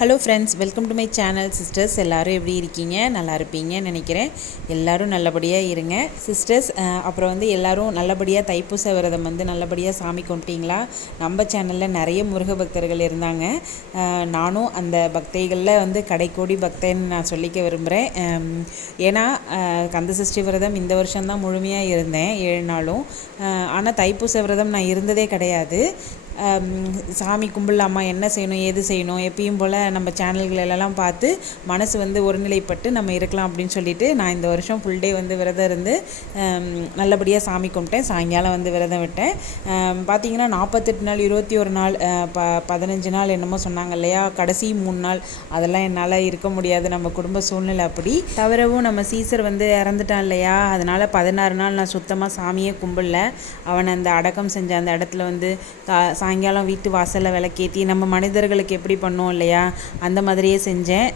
Hello friends welcome to my channel sisters எல்லோரும் எப்படி இருக்கீங்க? நல்லா இருப்பீங்கன்னு நினைக்கிறேன். எல்லாரும் நல்லபடியாக இருங்க. சிஸ்டர்ஸ் அப்புறம் வந்து எல்லோரும் நல்லபடியாக தைப்பூச விரதம் வந்து நல்லபடியாக சாமி கும்பிட்டீங்களா? நம்ம சேனலில் நிறைய முருக பக்தர்கள் இருந்தாங்க. நானும் அந்த பக்தைகளில் வந்து கடைக்கோடி பக்தன்னு நான் சொல்லிக்க விரும்புகிறேன் ஏன்னா கந்த சஷ்டி விரதம் இந்த வருஷம்தான் முழுமையாக இருந்தேன் ஏழு நாளும். ஆனால் தைப்பூச விரதம் நான் இருந்ததே கிடையாது. சாமி கும்பிடலாமா என்ன செய்யணும் ஏது செய்யணும் எப்பயும் போல் நம்ம சேனல்களெல்லாம் பார்த்து மனசு வந்து ஒருநிலைப்பட்டு நம்ம இருக்கலாம் அப்படின்னு சொல்லிட்டு நான் இந்த வருஷம் ஃபுல் டே வந்து விரதம் இருந்து நல்லபடியாக சாமி கும்பிட்டேன். சாயங்காலம் வந்து விரதம் விட்டேன். பார்த்தீங்கன்னா நாற்பத்தெட்டு நாள் இருபத்தி ஒரு நாள் ப பதினஞ்சு நாள் என்னமோ சொன்னாங்க இல்லையா? கடைசி மூணு நாள். அதெல்லாம் என்னால் இருக்க முடியாது. நம்ம குடும்ப சூழ்நிலை அப்படி. தவிரவும் நம்ம சீசர் வந்து இறந்துட்டான் இல்லையா? அதனால் பதினாறு நாள் நான் சுத்தமாக சாமியே கும்பிடல. அவனை அந்த அடக்கம் செஞ்ச அந்த இடத்துல வந்து கா சாயங்காலம் வீட்டு வாசலில் விளக்கேற்றி நம்ம மனிதர்களுக்கு எப்படி பண்ணோம் இல்லையா? அந்த மாதிரியே செஞ்சேன்.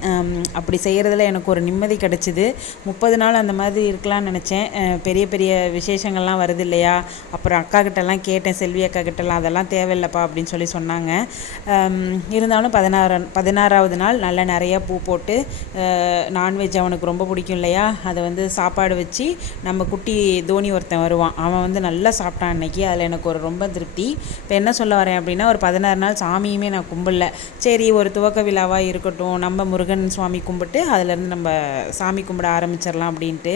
அப்படி செய்கிறதுல எனக்கு ஒரு நிம்மதி கிடச்சிது. முப்பது நாள் அந்த மாதிரி இருக்கலாம்னு நினச்சேன். பெரிய பெரிய விசேஷங்கள்லாம் வருது இல்லையா? அப்புறம் அக்கா கிட்டலாம் கேட்டேன் செல்வி அக்கா கிட்டலாம் அதெல்லாம் தேவையில்லைப்பா அப்படின்னு சொல்லி சொன்னாங்க. இருந்தாலும் பதினாறு பதினாறாவது நாள் நல்லா நிறையா பூ போட்டு நான்வெஜ் அவனுக்கு ரொம்ப பிடிக்கும் இல்லையா? அதை வந்து சாப்பாடு வச்சு நம்ம குட்டி தோனி ஒருத்தன் வருவான். அவன் வந்து நல்லா சாப்பிட்டான் அன்னைக்கு. அதில் எனக்கு ஒரு ரொம்ப திருப்தி. இப்போ என்ன சொல்ல வரேன் அப்படின்னா ஒரு பதினாறு நாள் சாமியுமே நான் கும்பிடல சரி ஒரு துவக்க விழாவாக இருக்கட்டும் நம்ம முருகன் சுவாமி கும்பிட்டு அதுலேருந்து நம்ம சாமி கும்பிட ஆரம்பிச்சிடலாம் அப்படின்ட்டு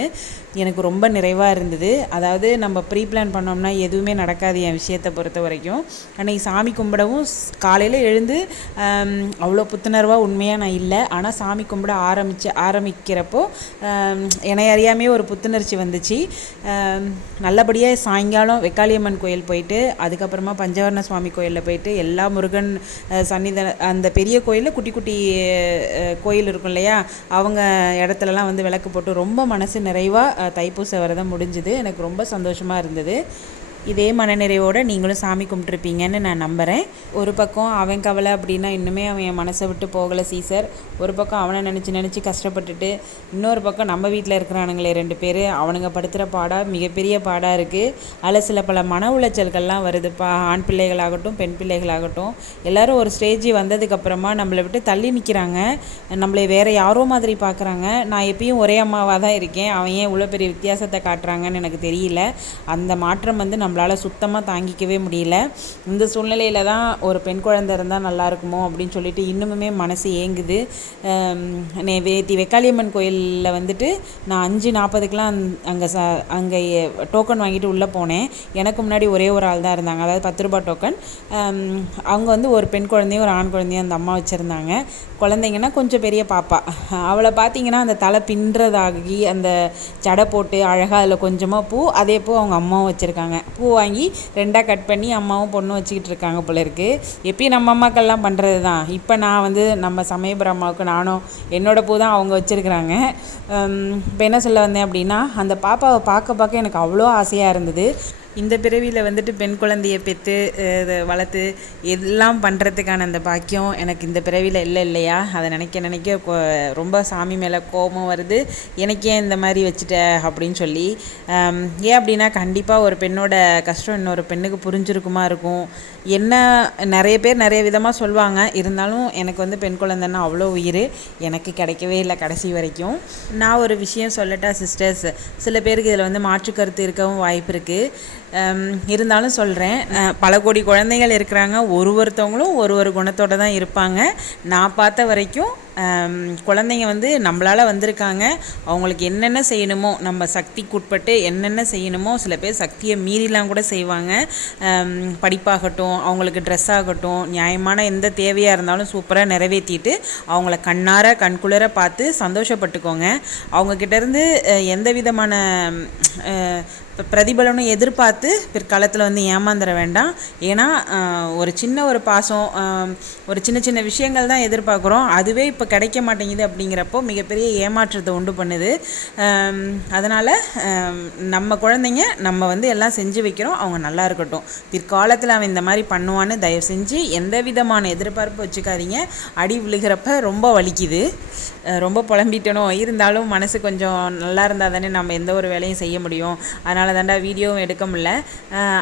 எனக்கு ரொம்ப நிறைவாக இருந்தது. அதாவது நம்ம ப்ரீ பிளான் பண்ணோம்னா எதுவுமே நடக்காது என் விஷயத்தை பொறுத்த வரைக்கும். அன்னைக்கு சாமி கும்பிடவும் காலையில் எழுந்து அவ்வளோ புத்துணர்வாக உண்மையாக நான் இல்லை. ஆனால் சாமி கும்பிட ஆரம்பித்து ஆரம்பிக்கிறப்போ என்னை அறியாமே ஒரு புத்துணர்ச்சி வந்துச்சு. நல்லபடியாக சாயங்காலம் வெக்காளியம்மன் கோயில் போயிட்டு அதுக்கப்புறமா பஞ்சவர்ண சுவாமி கோயிலில் போயிட்டு எல்லா முருகன் அஹ், சன்னிதான அந்த பெரிய கோயிலில் குட்டி குட்டி கோயில் இருக்கும் இல்லையா? அவங்க இடத்துலலாம் வந்து விளக்கு போட்டு ரொம்ப மனசு நிறைவாக தைப்பூச விரதம் முடிஞ்சுது. எனக்கு ரொம்ப சந்தோஷமாக இருந்தது. இதே மனநிறைவோடு நீங்களும் சாமி கும்பிட்ருப்பீங்கன்னு நான் நம்புகிறேன் ஒரு பக்கம் அவன் கவலை அப்படின்னா இன்னுமே அவன் என் மனசை விட்டு போகலை சீசர். ஒரு பக்கம் அவனை நினச்சி நினச்சி கஷ்டப்பட்டுட்டு இன்னொரு பக்கம் நம்ம வீட்டில் இருக்கிறானுங்களே ரெண்டு பேர். அவனுங்க படுத்துகிற பாடாக மிகப்பெரிய பாடாக இருக்குது அதில் சில பல மன உளைச்சல்கள்லாம் வருதுப்பா. ஆண் பிள்ளைகளாகட்டும் பெண் பிள்ளைகளாகட்டும். எல்லாரும் ஒரு ஸ்டேஜ் வந்ததுக்கப்புறமா நம்மளை விட்டு தள்ளி நிற்கிறாங்க நம்மளை வேறு யாரோ மாதிரி பார்க்குறாங்க நான் எப்பயும் ஒரே அம்மாவாக தான் இருக்கேன். அவன் ஏன் இவ்வளோ பெரிய வித்தியாசத்தை காட்டுறாங்கன்னு எனக்கு தெரியல. அந்த மாற்றம் வந்து நம்மளால் சுத்தமாக தாங்கிக்கவே முடியல. இந்த சூழ்நிலையில் தான் ஒரு பெண் குழந்தை இருந்தால் நல்லா இருக்குமோ அப்படின்னு சொல்லிட்டு இன்னுமுமே மனசு ஏங்குது. நே வேத்தி வெக்காளியம்மன் கோயிலில் வந்துட்டு நான் அஞ்சு நாற்பதுக்கெலாம் அங்கே ச அங்கே டோக்கன் வாங்கிட்டு உள்ளே போனேன். எனக்கு முன்னாடி ஒரே ஒரு ஆள் தான் இருந்தாங்க. அதாவது பத்து ரூபா டோக்கன் அவங்க வந்து ஒரு பெண் குழந்தையும் ஒரு ஆண் குழந்தையும் அந்த அம்மா வச்சுருந்தாங்க. குழந்தைங்கன்னா கொஞ்சம் பெரிய பாப்பா. அவளை பார்த்தீங்கன்னா அந்த தலை பின்றதாகி அந்த ஜடை போட்டு அழகாக அதில் கொஞ்சமாக பூ அதே பூ அவங்க அம்மாவும் வச்சுருக்காங்க. பூ வாங்கி ரெண்டாக கட் பண்ணி அம்மாவும் பொண்ணும் வச்சுக்கிட்டு இருக்காங்க போல இருக்கு. எப்பயும் நம்ம அம்மாக்கள்லாம் பண்ணுறது தான் இப்போ நான் வந்து நம்ம சமயபுரம் அம்மாவுக்கு நானும் என்னோட பூ தான் அவங்க வச்சுருக்குறாங்க. இப்போ என்ன சொல்ல வந்தேன் அப்படின்னா அந்த பாப்பாவை பார்க்க பார்க்க எனக்கு அவ்வளோ ஆசையாக இருந்தது. இந்த பிறவியில் வந்துட்டு பெண் குழந்தையை பெற்று இதை வளர்த்து எல்லாம் பண்ணுறதுக்கான அந்த பாக்கியம் எனக்கு இந்த பிறவியில் இல்லை இல்லையா? அதை நினைக்க நினைக்க ரொம்ப சாமி மேலே கோபம் வருது. எனக்கே இந்த மாதிரி வச்சுட்ட அப்படின்னு சொல்லி ஏன் அப்படின்னா கண்டிப்பாக ஒரு பெண்ணோட கஷ்டம் இன்னொரு பெண்ணுக்கு புரிஞ்சிருக்குமா இருக்கும். என்ன நிறைய பேர் நிறைய விதமாக சொல்லுவாங்க இருந்தாலும் எனக்கு வந்து பெண் குழந்தைன்னா அவ்வளோ உயிர் எனக்கு கிடைக்கவே இல்லை கடைசி வரைக்கும். நான் ஒரு விஷயம் சொல்லட்டா சிஸ்டர்ஸ் சில பேருக்கு இதில் வந்து மாற்று கருத்து இருக்கவும் வாய்ப்பு இருக்குது இருந்தாலும் சொல்கிறேன் பல கோடி குழந்தைகள் இருக்கிறாங்க. ஒரு ஒருத்தவங்களும் ஒரு ஒரு குணத்தோடு தான் இருப்பாங்க. நான் பார்த்த வரைக்கும் குழந்தைங்க வந்து நம்மளால் வந்திருக்காங்க. அவங்களுக்கு என்னென்ன செய்யணுமோ நம்ம சக்திக்குட்பட்டு என்னென்ன செய்யணுமோ சில பேர் சக்தியை மீறிலாம் கூட செய்வாங்க. படிப்பாகட்டும் அவங்களுக்கு ட்ரெஸ் ஆகட்டும் நியாயமான எந்த தேவையாக இருந்தாலும் சூப்பராக நிறைவேற்றிட்டு அவங்கள கண்ணார கண்குளிர பார்த்து சந்தோஷப்பட்டுக்கோங்க. அவங்கக்கிட்டேருந்து எந்த விதமான ப- பிரதிபலனும் எதிர்பார்த்து பிற்காலத்தில் வந்து ஏமாந்துட வேண்டாம். ஏன்னா ஒரு சின்ன ஒரு பாசம் ஒரு சின்ன சின்ன விஷயங்கள் தான் எதிர்பார்க்குறோம். அதுவே இப்போ கிடைக்க மாட்டேங்குது அப்படிங்கிறப்போ மிகப்பெரிய ஏமாற்றத்தை உண்டு பண்ணுது. அதனால் நம்ம குழந்தைங்க நம்ம வந்து எல்லாம் செஞ்சு வைக்கிறோம். அவங்க நல்லா இருக்கட்டும். பிற்காலத்தில் அவன் இந்த மாதிரி பண்ணுவான்னு தயவு செஞ்சு எந்த விதமான எதிர்பார்ப்பு வச்சுக்காதீங்க. அடி விழுகிறப்ப ரொம்ப வலிக்குது. ரொம்ப புலம்பிட்டனோ? இருந்தாலும் மனசு கொஞ்சம் நல்லா இருந்தால் தானே நம்ம எந்த ஒரு வேலையும் செய்ய முடியும். அதனால தாண்டா வீடியோவும் எடுக்க முடில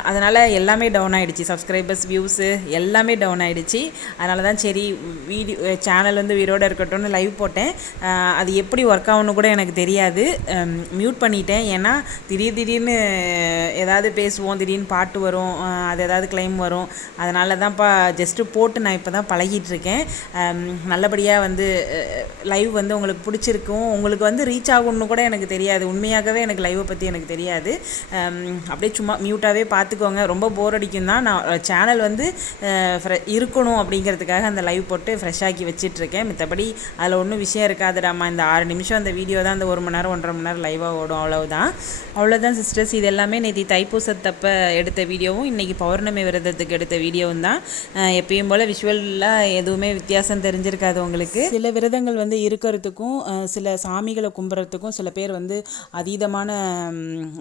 அதனால் எல்லாமே டவுன் ஆகிடுச்சு சப்ஸ்கிரைபர்ஸ் வியூஸு எல்லாமே டவுன் ஆகிடுச்சு அதனால தான் சரி வீடியோ சேனல் வந்து வீரோட இருக்கட்டும்னு லைவ் போட்டேன். அது எப்படி ஒர்க் ஆகும்னு கூட எனக்கு தெரியாது. மியூட் பண்ணிட்டேன். ஏன்னா திடீர் திடீர்னு ஏதாவது பேசுவோம் திடீர்னு பாட்டு வரும் அது ஏதாவது கிளைம் வரும். அதனால தான்ப்பா ஜஸ்ட்டு போட்டு நான் இப்போ தான் பழகிட்டுருக்கேன் நல்லபடியாக வந்து லைவ் வந்து உங்களுக்கு பிடிச்சிருக்கும். உங்களுக்கு வந்து ரீச் ஆகும்னு கூட எனக்கு தெரியாது. உண்மையாகவே எனக்கு லைவை பற்றி எனக்கு தெரியாது. அப்படியே சும்மா மியூட்டாகவே பார்த்துக்கோங்க ரொம்ப போர் அடிக்கும் தான். நான் சேனல் வந்து இருக்கணும் அப்படிங்கிறதுக்காக அந்த லைவ் போட்டு ஃப்ரெஷ்ஷாக்கி வச்சிட்ருக்கேன் மித்தபடி அதில் ஒன்றும் விஷயம் இருக்காதுடாமா இந்த ஆறு நிமிஷம் அந்த வீடியோ தான் அந்த ஒரு மணி நேரம் ஒன்றரை மணி நேரம் லைவாக ஓடும் அவ்வளவுதான். அவ்வளோதான் சிஸ்டர்ஸ் இது எல்லாமே நேற்று தைப்பூசத்தப்ப எடுத்த வீடியோவும் இன்றைக்கி பௌர்ணமி விரதத்துக்கு எடுத்த வீடியோவும் தான். எப்பயும் போல் விஷுவலாக எதுவுமே வித்தியாசம் தெரிஞ்சிருக்காது உங்களுக்கு. சில விரதங்கள் வந்து இருக்கிறதுக்கும் சில சாமிகளை கும்புறதுக்கும் சில பேர் வந்து அதீதமான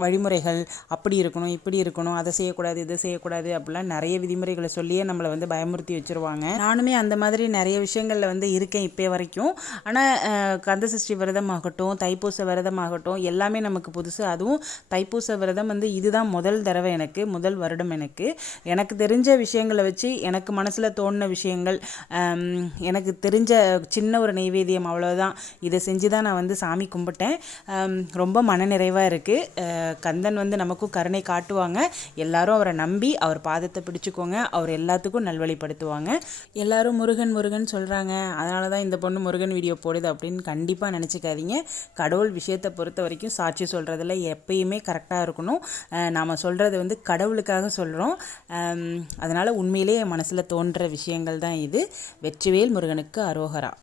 வழிமுறைகள் அப்படி இருக்கணும் இப்படி இருக்கணும் அதை செய்யக்கூடாது இதை செய்யக்கூடாது அப்படிலாம் நிறைய விதிமுறைகளை சொல்லியே நம்மளை வந்து பயமுறுத்தி வச்சுருவாங்க. நானுமே அந்த மாதிரி நிறைய விஷயங்களில் வந்து இருக்கேன் இப்போ வரைக்கும். ஆனால் கந்த சஷ்டி விரதம் ஆகட்டும் தைப்பூச விரதம் ஆகட்டும் எல்லாமே நமக்கு புதுசு. அதுவும் தைப்பூச விரதம் வந்து இதுதான் முதல் தடவை எனக்கு முதல் வருடம் எனக்கு. எனக்கு தெரிஞ்ச விஷயங்களை வச்சு எனக்கு மனசில் தோணின விஷயங்கள் எனக்கு தெரிஞ்ச சின்ன ஒரு நெய்வேத்தியம் அவ்வளோதான் இதை செஞ்சு தான் நான் வந்து சாமி கும்பிட்டேன். ரொம்ப மனநிறைவாக இருக்குது கந்தன் வந்து நமக்கும் கருணை காட்டுவாங்க. எல்லாரும் அவரை நம்பி அவர் பாதத்தை பிடிச்சிக்கோங்க. அவர் எல்லாத்துக்கும் நல்வழிப்படுத்துவாங்க. எல்லாரும் முருகன் முருகன் சொல்கிறாங்க அதனால தான் இந்த இந்த பொண்ணு முருகன் வீடியோ போடுது அப்படின்னு கண்டிப்பாக நினச்சிக்காதீங்க. கடவுள் விஷயத்தை பொறுத்த வரைக்கும் சாட்சி சொல்கிறதுல எப்பயுமே கரெக்டாக இருக்கணும். நாம் சொல்கிறது வந்து கடவுளுக்காக சொல்கிறோம் அதனால் உண்மையிலே என் மனசில் தோன்ற விஷயங்கள் தான் இது. வெற்றிவேல் முருகனுக்கு அரோகரா.